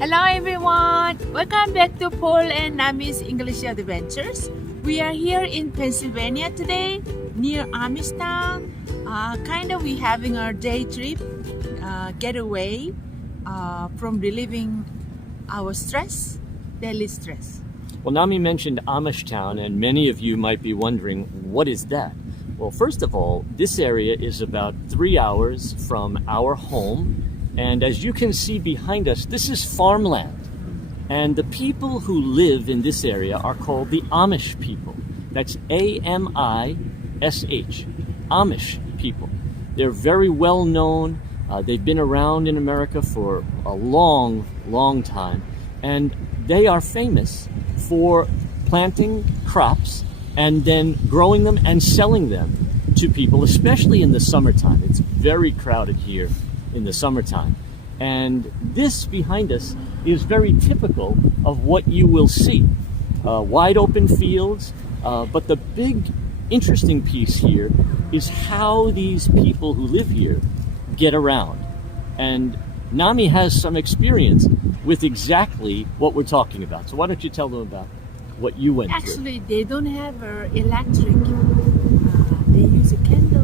Hello everyone! Welcome back to Paul and Nami's English Adventures. We are here in Pennsylvania today, near Amish town. We having our day trip, getaway from relieving our stress, daily stress. Well, Nami mentioned Amish town, and many of you might be wondering, what is that? Well, first of all, this area is about 3 hours from our home. And as you can see behind us, this is farmland. And the people who live in this area are called the Amish people. That's A-M-I-S-H, Amish people. They're very well known. They've been around in America for a long, long time. And they are famous for planting crops and then growing them and selling them to people, especially in the summertime. It's very crowded here in the summertime. And this behind us is very typical of what you will see. Wide open fields, but the big interesting piece here is how these people who live here get around. And Nami has some experience with exactly what we're talking about. So why don't you tell them about what you went through? Actually, they don't have electric. They use a candle.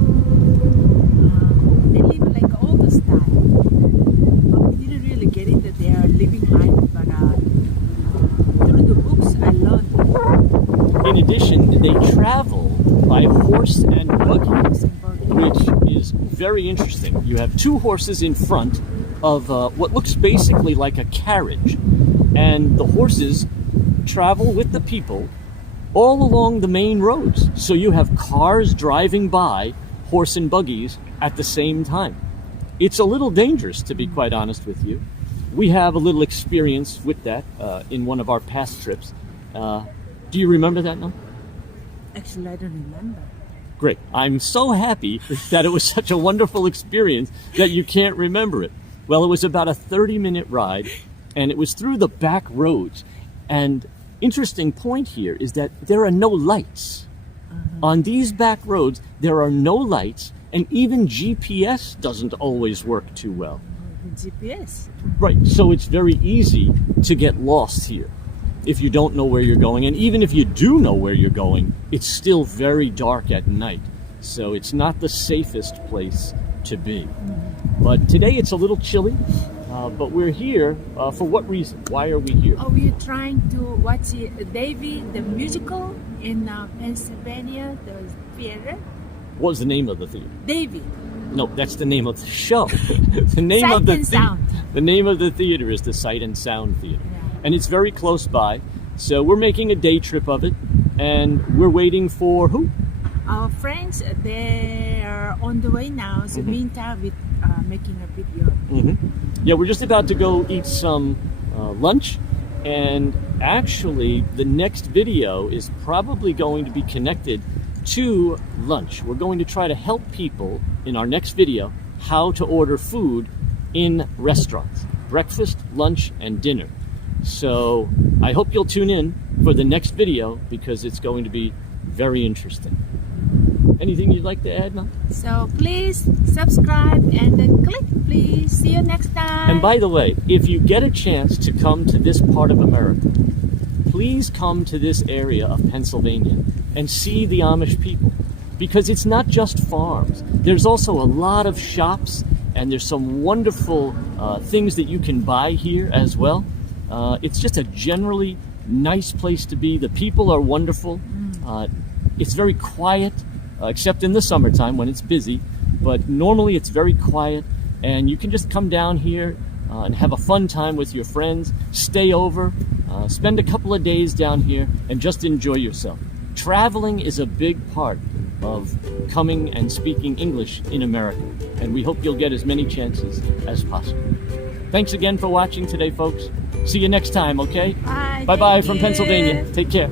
They live like old style. We didn't really get into their living life, but through the books I learned. In addition, they travel by horse and buggy, which is very interesting. You have two horses in front of what looks basically like a carriage, and the horses travel with the people all along the main roads. So you have cars driving by, horse and buggies at the same time. It's a little dangerous, to be quite honest with you. We have a little experience with that in one of our past trips. Do you remember that now? Actually, I don't remember. Great. I'm so happy that it was such a wonderful experience that you can't remember it. Well, it was about a 30-minute ride, and it was through the back roads. And interesting point here is that there are no lights. On these back roads, there are no lights, and even GPS doesn't always work too well. GPS? Right, so it's very easy to get lost here if you don't know where you're going. And even if you do know where you're going, it's still very dark at night. So it's not the safest place to be. But today it's a little chilly, but we're here for what reason? Why are we here? Oh, we're trying to watch Davy, the musical in Pennsylvania, the theater. What was the name of the theater? Davy. No, that's the name of the show. The name Sight of the and Sound. The name of the theater is the Sight and Sound Theater. Yeah. And it's very close by. So we're making a day trip of it, and we're waiting for who? Our friends, they are on the way now. So meantime, we're making a video. Yeah, we're just about to go eat some lunch, and actually the next video is probably going to be connected to lunch. We're going to try to help people in our next video how to order food in restaurants, breakfast, lunch, and dinner. So I hope you'll tune in for the next video because it's going to be very interesting. Anything you'd like to add, Mom? So please subscribe and then click, please. See you next time. And by the way, if you get a chance to come to this part of America, please come to this area of Pennsylvania and see the Amish people, because it's not just farms. There's also a lot of shops, and there's some wonderful things that you can buy here as well. It's just a generally nice place to be. The people are wonderful. It's very quiet, except in the summertime when it's busy, but normally it's very quiet, and you can just come down here and have a fun time with your friends, stay over, spend a couple of days down here, and just enjoy yourself. Traveling is a big part of coming and speaking English in America, and we hope you'll get as many chances as possible. Thanks again for watching today, folks. See you next time, okay? Bye. Bye-bye Thank from you. Pennsylvania. Take care.